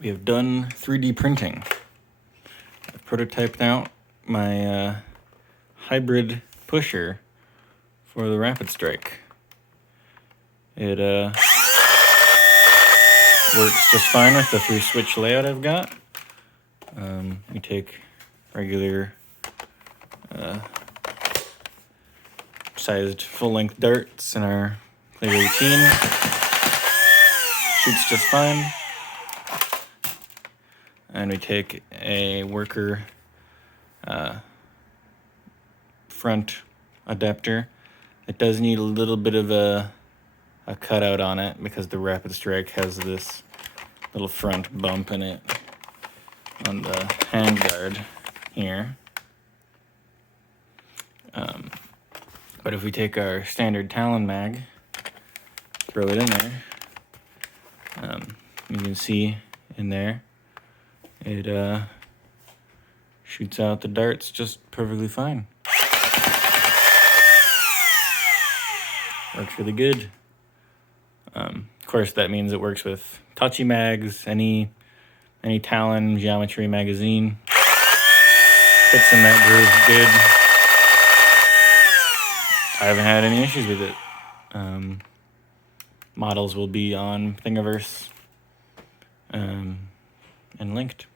we have done 3D printing. I've prototyped out my hybrid pusher for the Rapidstrike. It works just fine with the 3-switch layout I've got. We take regular sized full-length darts in our play routine. Shoots just fine. And we take a worker front adapter. It does need a little bit of a cutout on it because the Rapidstrike has this little front bump in it on the handguard here. But if we take our standard Talon mag, throw it in there, you can see in there, it shoots out the darts just perfectly fine. Works really good. Of course, that means it works with touchy mags, any Talon geometry magazine. Fits in that groove good. I haven't had any issues with it. Models will be on Thingiverse and linked.